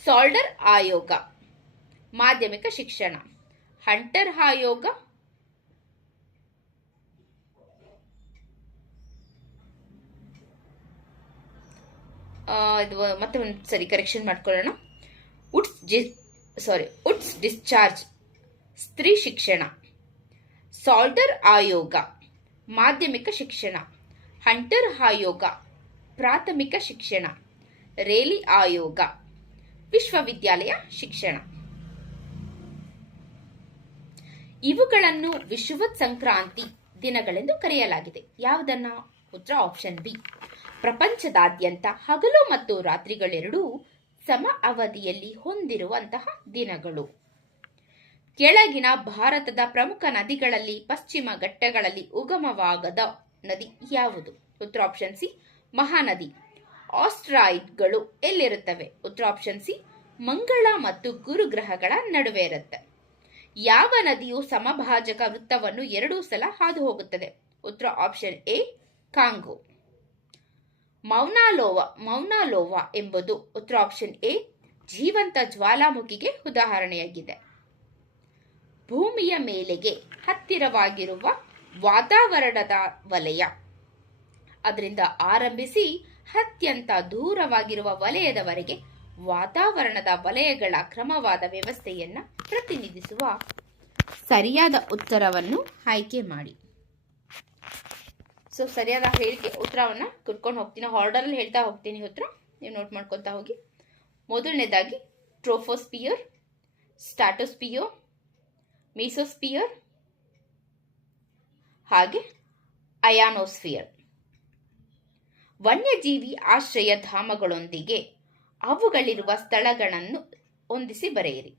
ಸಾಲ್ಡರ್ ಆಯೋಗ, ಮಾಧ್ಯಮಿಕ ಶಿಕ್ಷಣ. ಹಂಟರ್ ಆಯೋಗ, ಮತ್ತೆ ಒಂದು ಸರಿ ಕರೆಕ್ಷನ್ ಮಾಡ್ಕೊಳ್ಳೋಣ. ವುಡ್ಸ್ ಡಿಸ್ಚಾರ್ಜ್ ಸ್ತ್ರೀ ಶಿಕ್ಷಣ. ಸಾಲ್ಡರ್ ಆಯೋಗ ಮಾಧ್ಯಮಿಕ ಶಿಕ್ಷಣ. ಹಂಟರ್ ಆಯೋಗ ಪ್ರಾಥಮಿಕ ಶಿಕ್ಷಣ. ರೇಲಿ ಆಯೋಗ ವಿಶ್ವವಿದ್ಯಾಲಯ ಶಿಕ್ಷಣ. ಇವುಗಳನ್ನು ವಿಷುವತ್ ಸಂಕ್ರಾಂತಿ ದಿನಗಳೆಂದು ಕರೆಯಲಾಗಿದೆ. ಯಾವುದನ್ನ? ಉತ್ತರ ಆಪ್ಷನ್ ಬಿ. ಪ್ರಪಂಚದಾದ್ಯಂತ ಹಗಲು ಮತ್ತು ರಾತ್ರಿಗಳೆರಡೂ ಸಮ ಅವಧಿಯಲ್ಲಿ ಹೊಂದಿರುವಂತಹ ದಿನಗಳು. ಕೆಳಗಿನ ಭಾರತದ ಪ್ರಮುಖ ನದಿಗಳಲ್ಲಿ ಪಶ್ಚಿಮ ಘಟ್ಟಗಳಲ್ಲಿ ಉಗಮವಾಗದ ನದಿ ಯಾವುದು? ಉತ್ತರ ಆಪ್ಷನ್ ಸಿ, ಮಹಾನದಿ. ಆಸ್ಟ್ರಾಯ್ಡ್ಗಳು ಎಲ್ಲಿರುತ್ತವೆ? ಉತ್ತರ ಆಪ್ಷನ್ ಸಿ, ಮಂಗಳ ಮತ್ತು ಗುರುಗ್ರಹಗಳ ನಡುವೆ ಇರುತ್ತೆ. ಯಾವ ನದಿಯು ಸಮಭಾಜಕ ವೃತ್ತವನ್ನು 2 ಸಲ ಹಾದು ಹೋಗುತ್ತದೆ? ಉತ್ತರ ಆಪ್ಷನ್ ಎ, ಕಾಂಗೋ. ಮೌನಾಲೋವಾ ಎಂಬುದು ಉತ್ತರ ಆಪ್ಷನ್ ಎ, ಜೀವಂತ ಜ್ವಾಲಾಮುಖಿಗೆ ಉದಾಹರಣೆಯಾಗಿದೆ. ಭೂಮಿಯ ಮೇಲೆಗೆ ಹತ್ತಿರವಾಗಿರುವ ವಾತಾವರಣದ ವಲಯ, ಅದರಿಂದ ಆರಂಭಿಸಿ ಅತ್ಯಂತ ದೂರವಾಗಿರುವ ವಲಯದವರೆಗೆ ವಾತಾವರಣದ ವಲಯಗಳ ಕ್ರಮವಾದ ವ್ಯವಸ್ಥೆಯನ್ನು ಪ್ರತಿನಿಧಿಸುವ ಸರಿಯಾದ ಉತ್ತರವನ್ನು ಆಯ್ಕೆ ಮಾಡಿ. ಸೊ ಸರಿಯಾದ ಹೇಳಿಕೆ ಉತ್ತರವನ್ನು ಕುಟ್ಕೊಂಡು ಹೋಗ್ತೀನಿ. ಆರ್ಡರಲ್ಲಿ ಹೇಳ್ತಾ ಹೋಗ್ತೀನಿ ಉತ್ತರ, ನೀವು ನೋಟ್ ಮಾಡ್ಕೊತಾ ಹೋಗಿ. ಮೊದಲನೇದಾಗಿ ಟ್ರೋಫೋಸ್ಪಿಯರ್, ಸ್ಟ್ರಾಟೋಸ್ಪಿಯರ್, ಮೀಸೋಸ್ಪಿಯರ್ ಹಾಗೆ ಅಯಾನೋಸ್ಫಿಯರ್. ವನ್ಯಜೀವಿ ಆಶ್ರಯ ಧಾಮಗಳೊಂದಿಗೆ ಅವುಗಳಿರುವ ಸ್ಥಳಗಳನ್ನು ಹೊಂದಿಸಿ ಬರೆಯಿರಿ.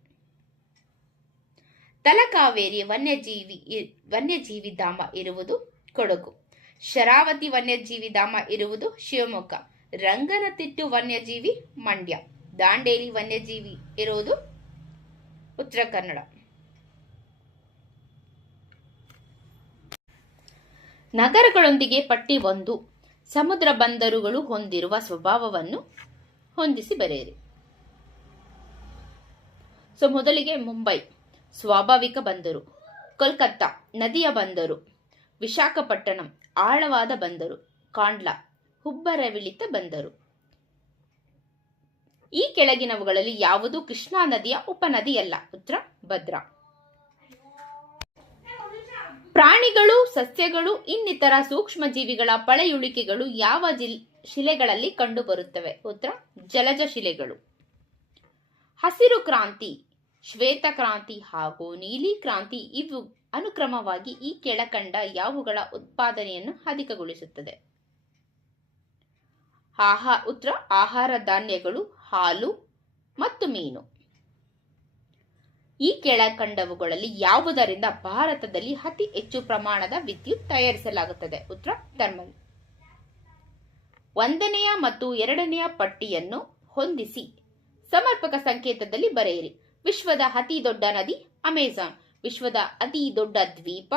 ತಲಕಾವೇರಿ ವನ್ಯಜೀವಿ ಧಾಮ ಇರುವುದು ಕೊಡಗು. ಶರಾವತಿ ವನ್ಯಜೀವಿ ಧಾಮ ಇರುವುದು ಶಿವಮೊಗ್ಗ. ರಂಗನತಿಟ್ಟು ವನ್ಯಜೀವಿ ಮಂಡ್ಯ. ದಾಂಡೇಲಿ ವನ್ಯಜೀವಿ ಇರುವುದು ಉತ್ತರ ಕನ್ನಡ. ನಗರಗಳೊಂದಿಗೆ ಪಟ್ಟಿ 1, ಸಮುದ್ರ ಬಂದರುಗಳು ಹೊಂದಿರುವ ಸ್ವಭಾವವನ್ನು ಹೊಂದಿಸಿ ಬರೆಯಿರಿ. ಸೊ ಮೊದಲಿಗೆ ಮುಂಬೈ ಸ್ವಾಭಾವಿಕ ಬಂದರು, ಕೋಲ್ಕತ್ತಾ ನದಿಯ ಬಂದರು, ವಿಶಾಖಪಟ್ಟಣಂ ಆಳವಾದ ಬಂದರು, ಕಾಂಡ್ಲಾ ಹುಬ್ಬರವಿಳಿತ ಬಂದರು. ಈ ಕೆಳಗಿನವುಗಳಲ್ಲಿ ಯಾವುದು ಕೃಷ್ಣಾ ನದಿಯ ಉಪನದಿಯಲ್ಲ? ಉತ್ತರ ಭದ್ರಾ. ಪ್ರಾಣಿಗಳು, ಸಸ್ಯಗಳು, ಇನ್ನಿತರ ಸೂಕ್ಷ್ಮ ಜೀವಿಗಳ ಪಳೆಯುಳಿಕೆಗಳು ಯಾವ ಶಿಲೆಗಳಲ್ಲಿ ಕಂಡುಬರುತ್ತವೆ? ಉತ್ತರ ಜಲಜ ಶಿಲೆಗಳು. ಹಸಿರು ಕ್ರಾಂತಿ, ಶ್ವೇತ ಕ್ರಾಂತಿ ಹಾಗೂ ನೀಲಿ ಕ್ರಾಂತಿ ಇವು ಅನುಕ್ರಮವಾಗಿ ಈ ಕೆಳಕಂಡ ಯಾವುಗಳ ಉತ್ಪಾದನೆಯನ್ನು ಅಧಿಕಗೊಳಿಸುತ್ತದೆ? ಉತ್ತರ ಆಹಾರ ಧಾನ್ಯಗಳು, ಹಾಲು ಮತ್ತು ಮೀನು. ಈ ಕೆಳಕಂಡವುಗಳಲ್ಲಿ ಯಾವುದರಿಂದ ಭಾರತದಲ್ಲಿ ಅತಿ ಹೆಚ್ಚು ಪ್ರಮಾಣದ ವಿದ್ಯುತ್ ತಯಾರಿಸಲಾಗುತ್ತದೆ? ಉತ್ತರ ಥರ್ಮಲ್. 1ನೆಯ ಮತ್ತು 2ನೆಯ ಪಟ್ಟಿಯನ್ನು ಹೊಂದಿಸಿ ಸಮರ್ಪಕ ಸಂಕೇತದಲ್ಲಿ ಬರೆಯಿರಿ. ವಿಶ್ವದ ಅತಿ ದೊಡ್ಡ ನದಿ ಅಮೆಜಾನ್. ವಿಶ್ವದ ಅತಿ ದೊಡ್ಡ ದ್ವೀಪ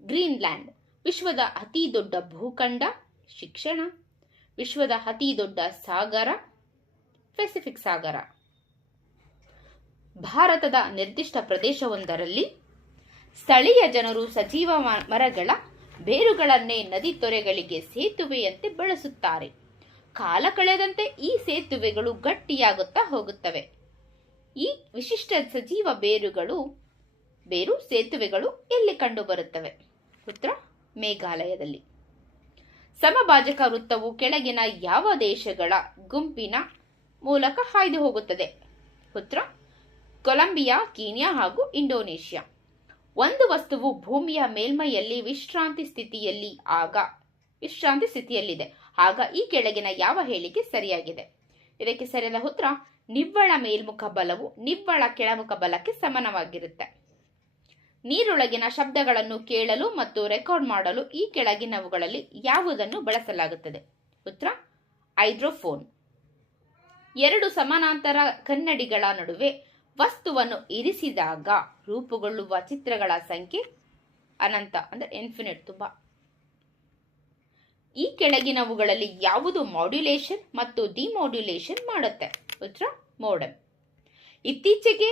ಗ್ರೀನ್ಲ್ಯಾಂಡ್. ವಿಶ್ವದ ಅತಿ ದೊಡ್ಡ ಭೂಖಂಡ ಶಿಕ್ಷಣ. ವಿಶ್ವದ ಅತಿ ದೊಡ್ಡ ಸಾಗರ ಪೆಸಿಫಿಕ್ ಸಾಗರ. ಭಾರತದ ನಿರ್ದಿಷ್ಟ ಪ್ರದೇಶವೊಂದರಲ್ಲಿ ಸ್ಥಳೀಯ ಜನರು ಸಜೀವ ಮರಗಳ ಬೇರುಗಳನ್ನೇ ನದಿ ತೊರೆಗಳಿಗೆ ಸೇತುವೆಯಂತೆ ಬಳಸುತ್ತಾರೆ. ಕಾಲ ಕಳೆದಂತೆ ಈ ಸೇತುವೆಗಳು ಗಟ್ಟಿಯಾಗುತ್ತಾ ಹೋಗುತ್ತವೆ. ಈ ವಿಶಿಷ್ಟ ಸಜೀವ ಬೇರು ಸೇತುವೆಗಳು ಎಲ್ಲಿ ಕಂಡುಬರುತ್ತವೆ? ಉತ್ತರ ಮೇಘಾಲಯದಲ್ಲಿ. ಸಮಭಾಜಕ ವೃತ್ತವು ಕೆಳಗಿನ ಯಾವ ದೇಶಗಳ ಗುಂಪಿನ ಮೂಲಕ ಹಾಯ್ದು ಹೋಗುತ್ತದೆ? ಉತ್ತರ ಕೊಲಂಬಿಯಾ, ಕೀನ್ಯಾ ಹಾಗೂ ಇಂಡೋನೇಷ್ಯಾ. ಒಂದು ವಸ್ತುವು ಭೂಮಿಯ ಮೇಲ್ಮೈಯಲ್ಲಿ ವಿಶ್ರಾಂತಿ ಸ್ಥಿತಿಯಲ್ಲಿದೆ ಆಗ ಈ ಕೆಳಗಿನ ಯಾವ ಹೇಳಿಕೆ ಸರಿಯಾಗಿದೆ? ಇದಕ್ಕೆ ಸರಿಯಾದ ಉತ್ತರ ನಿವ್ವಳ ಮೇಲ್ಮುಖ ಬಲವು ನಿವ್ವಳ ಕೆಳಮುಖ ಬಲಕ್ಕೆ ಸಮಾನವಾಗಿರುತ್ತೆ. ನೀರೊಳಗಿನ ಶಬ್ದಗಳನ್ನು ಕೇಳಲು ಮತ್ತು ರೆಕಾರ್ಡ್ ಮಾಡಲು ಈ ಕೆಳಗಿನವುಗಳಲ್ಲಿ ಯಾವುದನ್ನು ಬಳಸಲಾಗುತ್ತದೆ? ಉತ್ತರ ಹೈಡ್ರೋಫೋನ್. ಎರಡು ಸಮಾನಾಂತರ ಕನ್ನಡಿಗಳ ನಡುವೆ ವಸ್ತುವನ್ನು ಇರಿಸಿದಾಗ ರೂಪುಗೊಳ್ಳುವ ಚಿತ್ರಗಳ ಸಂಖ್ಯೆ ಅನಂತ, ಅಂದ್ರೆ ಇನ್ಫಿನಿಟ್, ತುಂಬಾ. ಈ ಕೆಳಗಿನವುಗಳಲ್ಲಿ ಯಾವುದು ಮಾಡ್ಯುಲೇಷನ್ ಮತ್ತು ಡಿಮಾಡ್ಯುಲೇಷನ್ ಮಾಡುತ್ತೆ? ಉತ್ತರ ಮೋಡೆಮ್. ಇತ್ತೀಚೆಗೆ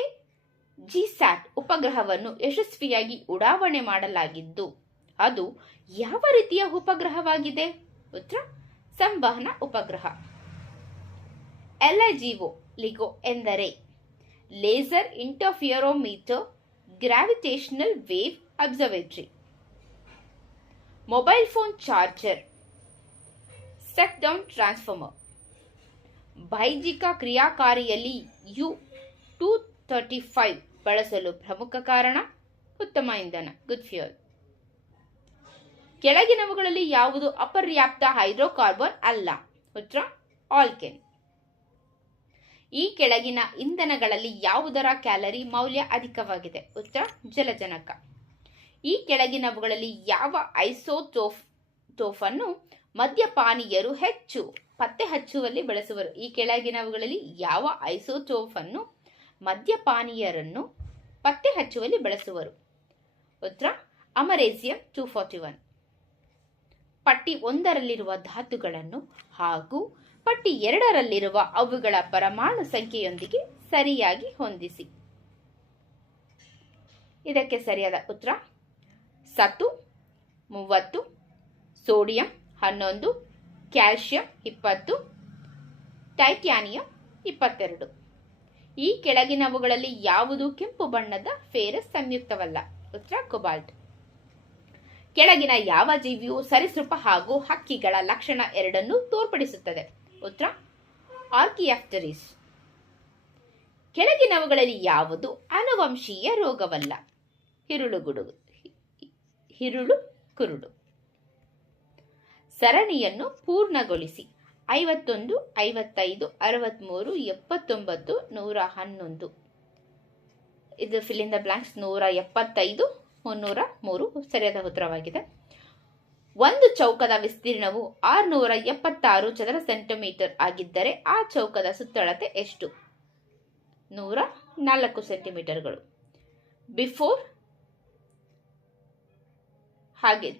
ಜಿಸ್ಯಾಟ್ ಉಪಗ್ರಹವನ್ನು ಯಶಸ್ವಿಯಾಗಿ ಉಡಾವಣೆ ಮಾಡಲಾಗಿದ್ದು ಅದು ಯಾವ ರೀತಿಯ ಉಪಗ್ರಹವಾಗಿದೆ? ಉತ್ತರ ಸಂವಹನ ಉಪಗ್ರಹ. LIGO ಎಂದರೆ laser interferometer gravitational wave observatory. Mobile phone charger, step down transformer. ಬೈಜಿಕ ಕ್ರಿಯಾಕಾರಿಯಲ್ಲಿ U-235 ಬಳಸಲು ಪ್ರಮುಖ ಕಾರಣ ಉತ್ತಮ ಇಂಧನ, ಗುಡ್ ಫ್ಯೂಯಲ್. ಕೆಳಗಿನವುಗಳಲ್ಲಿ ಯಾವುದು ಅಪರ್ಯಾಪ್ತ ಹೈಡ್ರೋಕಾರ್ಬನ್ ಅಲ್ಲ? ಉತ್ತರ ಆಲ್ಕೆನ್. ಈ ಕೆಳಗಿನ ಇಂಧನಗಳಲ್ಲಿ ಯಾವುದರ ಕ್ಯಾಲರಿ ಮೌಲ್ಯ ಅಧಿಕವಾಗಿದೆ? ಉತ್ತರ ಜಲಜನಕ. ಈ ಕೆಳಗಿನವುಗಳಲ್ಲಿ ಯಾವ ಐಸೋಟೋಪ್ ಅನ್ನು ಮದ್ಯಪಾನೀಯರು ಹೆಚ್ಚು ಪತ್ತೆ ಹಚ್ಚುವಲ್ಲಿ ಬಳಸುವರು? ಈ ಕೆಳಗಿನವುಗಳಲ್ಲಿ ಯಾವ ಐಸೋಟೋಪ್ ಅನ್ನು ಮದ್ಯಪಾನೀಯರನ್ನು ಪತ್ತೆ ಹಚ್ಚುವಲ್ಲಿ ಬಳಸುವರು? ಉತ್ತರ ಅಮರೇಸಿಯಂ 241. ಪಟ್ಟಿ 1ರಲ್ಲಿರುವ ಧಾತುಗಳನ್ನು ಹಾಗೂ ಪಟ್ಟಿ 2ರಲ್ಲಿರುವ ಅವುಗಳ ಪರಮಾಣು ಸಂಖ್ಯೆಯೊಂದಿಗೆ ಸರಿಯಾಗಿ ಹೊಂದಿಸಿ. ಇದಕ್ಕೆ ಸರಿಯಾದ ಉತ್ತರ ಸತು 30, ಸೋಡಿಯಂ 11, ಕ್ಯಾಲ್ಸಿಯಂ 20, ಟೈಟ್ಯಾನಿಯಂ 22. ಈ ಕೆಳಗಿನವುಗಳಲ್ಲಿ ಯಾವುದು ಕೆಂಪು ಬಣ್ಣದ ಫೆರಸ್ ಸಂಯುಕ್ತವಲ್ಲ? ಉತ್ತರ ಕೋಬಾಲ್ಟ್. ಕೆಳಗಿನ ಯಾವ ಜೀವಿಯು ಸರೀಸೃಪ ಹಾಗೂ ಹಕ್ಕಿಗಳ ಲಕ್ಷಣ ಎರಡನ್ನೂ ತೋರ್ಪಡಿಸುತ್ತದೆ? ಉತ್ತರ ಆರ್ಕಿಯಾಪ್ಟೆರಿಸ್. ಕೆಳಗಿನವುಗಳಲ್ಲಿ ಯಾವುದು ಆನುವಂಶೀಯ ರೋಗವಲ್ಲ? ಹಿರುಳು ಕುರುಡು. ಸರಣಿಯನ್ನು ಪೂರ್ಣಗೊಳಿಸಿ. 51, 55, 63, 79, 111. ಇದು ಫಿಲ್ ಇನ್ ದ ಬ್ಲಾಂಕ್ಸ್. 175, 303 ಸರಿಯಾದ ಉತ್ತರವಾಗಿದೆ. ಒಂದು ಚೌಕದ ವಿಸ್ತೀರ್ಣವು 676 ಚದರ ಸೆಂಟಿಮೀಟರ್ ಆಗಿದ್ದರೆ ಆ ಚೌಕದ ಸುತ್ತಳತೆ ಎಷ್ಟು? 104 ಸೆಂಟಿಮೀಟರ್ಗಳು. ಬಿಫೋರ್ ಹಾಗೆ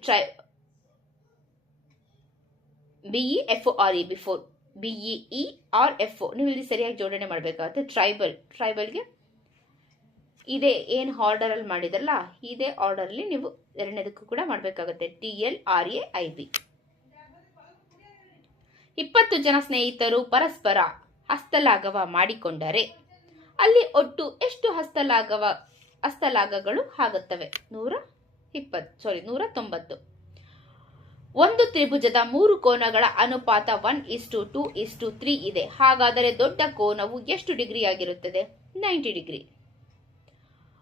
BEFORE ಬಿಫೋರ್, BEERFO ನೀವು ಇಲ್ಲಿ ಸರಿಯಾಗಿ ಜೋಡಣೆ ಮಾಡಬೇಕಾಗುತ್ತೆ. ಟ್ರೈಬಲ್ಗೆ ಇದೇ ಏನು ಆರ್ಡರ್ ಅಲ್ಲಿ ಮಾಡಿದ್ರಲ್ಲ ಇದೇ ಆರ್ಡರ್ ಅಲ್ಲಿ ನೀವು ಎರಡನೇದಕ್ಕೂ ಕೂಡ ಮಾಡಬೇಕಾಗುತ್ತೆ. TLRAIB. 20 ಜನ ಸ್ನೇಹಿತರು ಪರಸ್ಪರ ಹಸ್ತಲಾಘವ ಮಾಡಿಕೊಂಡರೆ ಅಲ್ಲಿ ಒಟ್ಟು ಎಷ್ಟು ಹಸ್ತಲಾಘಗಳು ಆಗುತ್ತವೆ? 190. ಒಂದು ತ್ರಿಭುಜದ 3 ಕೋನಗಳ ಅನುಪಾತ 1:2:3 ಇದೆ. ಹಾಗಾದರೆ ದೊಡ್ಡ ಕೋನವು ಎಷ್ಟು ಡಿಗ್ರಿ ಆಗಿರುತ್ತದೆ? 90 ಡಿಗ್ರಿ.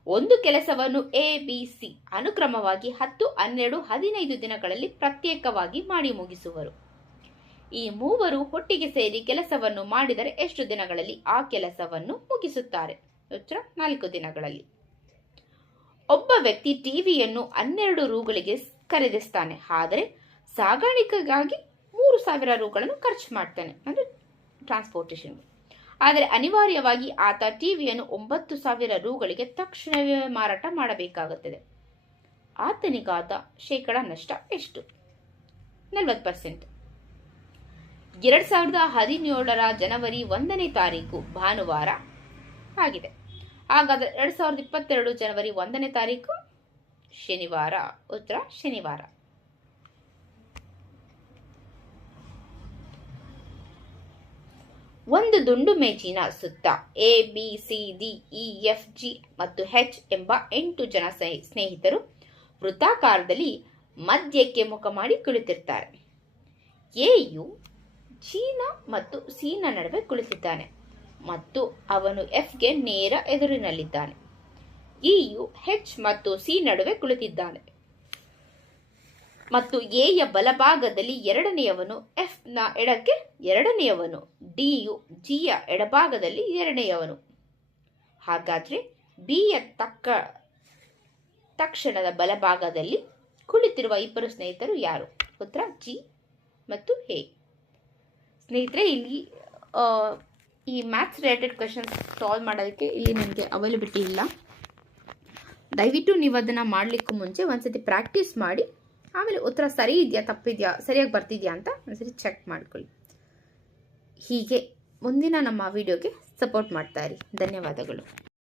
ಒಂದು ಕೆಲಸವನ್ನು ABC ಅನುಕ್ರಮವಾಗಿ 10, 12, 15 ದಿನಗಳಲ್ಲಿ ಪ್ರತ್ಯೇಕವಾಗಿ ಮಾಡಿ ಮುಗಿಸುವರು. ಈ ಮೂವರು ಒಟ್ಟಿಗೆ ಸೇರಿ ಕೆಲಸವನ್ನು ಮಾಡಿದರೆ ಎಷ್ಟು ದಿನಗಳಲ್ಲಿ ಆ ಕೆಲಸವನ್ನು ಮುಗಿಸುತ್ತಾರೆ? ಉತ್ತರ 4 ದಿನಗಳಲ್ಲಿ. ಒಬ್ಬ ವ್ಯಕ್ತಿ ಟಿವಿಯನ್ನು 12 ರೂಗಳಿಗೆ ಖರೀದಿಸ್ತಾನೆ. ಆದರೆ ಸಾಗಾಣಿಕೆಗಾಗಿ 3000 ರೂಗಳನ್ನು ಖರ್ಚು ಮಾಡ್ತಾನೆ, ಅಂದ್ರೆ ಟ್ರಾನ್ಸ್ಪೋರ್ಟೇಷನ್. ಆದರೆ ಅನಿವಾರ್ಯವಾಗಿ ಆತ ಟಿವಿಯನ್ನು 9000 ರೂಗಳಿಗೆ ತಕ್ಷಣವೇ ಮಾರಾಟ ಮಾಡಬೇಕಾಗುತ್ತದೆ. ಆತನಿಗಾದ ಶೇಕಡ ನಷ್ಟ ಎಷ್ಟು? 40%. 2017 ಜನವರಿ 1ನೇ ತಾರೀಕು ಭಾನುವಾರ ಆಗಿದೆ. ಹಾಗಾದರೆ 2022 ಜನವರಿ 1ನೇ ತಾರೀಕು ಶನಿವಾರ. ಉತ್ತರ ಶನಿವಾರ. ಒಂದು ದುಂಡು ಮೇಜಿನ ಸುತ್ತ ABCDEFG ಮತ್ತು H ಎಂಬ 8 ಜನ ಸ್ನೇಹಿತರು ವೃತ್ತಾಕಾರದಲ್ಲಿ ಮಧ್ಯಕ್ಕೆ ಮುಖ ಮಾಡಿ ಕುಳಿತಿರ್ತಾರೆ. ಎಯು Gನ ಮತ್ತು Cನ ನಡುವೆ ಕುಳಿತಿದ್ದಾನೆ. ಮತ್ತು ಅವನು ಎಫ್ಗೆ ನೇರ ಎದುರಿನಲ್ಲಿದ್ದಾನೆ. ಇಯು ಎಚ್ ಮತ್ತು ಸಿ ನಡುವೆ ಕುಳಿತಿದ್ದಾನೆ ಮತ್ತು ಎಯ ಬಲಭಾಗದಲ್ಲಿ ಎರಡನೆಯವನು, ಎಫ್ ನ ಎಡಕ್ಕೆ ಎರಡನೆಯವನು, ಡಿಯು ಜಿಯ ಎಡಭಾಗದಲ್ಲಿ ಎರಡನೆಯವನು. ಹಾಗಾದ್ರೆ ಬಿಯ ತಕ್ಷಣದ ಬಲಭಾಗದಲ್ಲಿ ಕುಳಿತಿರುವ ಇಬ್ಬರು ಸ್ನೇಹಿತರು ಯಾರು? ಉತ್ತರ ಜಿ ಮತ್ತು ಎ. ಸ್ನೇಹಿತರೆ, ಇಲ್ಲಿ ಈ ಮ್ಯಾಥ್ಸ್ ರಿಲೇಟೆಡ್ ಕ್ವೆಶನ್ಸ್ ಸಾಲ್ವ್ ಮಾಡೋದಕ್ಕೆ ಇಲ್ಲಿ ನನಗೆ ಅವೈಲಬಿಲಿಟಿ ಇಲ್ಲ. ದಯವಿಟ್ಟು ನೀವು ಅದನ್ನು ಮಾಡಲಿಕ್ಕೂ ಮುಂಚೆ ಒಂದ್ಸತಿ ಪ್ರಾಕ್ಟೀಸ್ ಮಾಡಿ, ಆಮೇಲೆ ಉತ್ತರ ಸರಿ ಇದೆಯಾ ತಪ್ಪಿದೆಯಾ ಸರಿಯಾಗಿ ಬರ್ತಿದೆಯಾ ಅಂತ ಒಂದ್ಸರಿ ಚೆಕ್ ಮಾಡ್ಕೊಳ್ಳಿ. ಹೀಗೆ ಮುಂದಿನ ನಮ್ಮ ವಿಡಿಯೋಗೆ ಸಪೋರ್ಟ್ ಮಾಡ್ತಾ ಇರಿ. ಧನ್ಯವಾದಗಳು.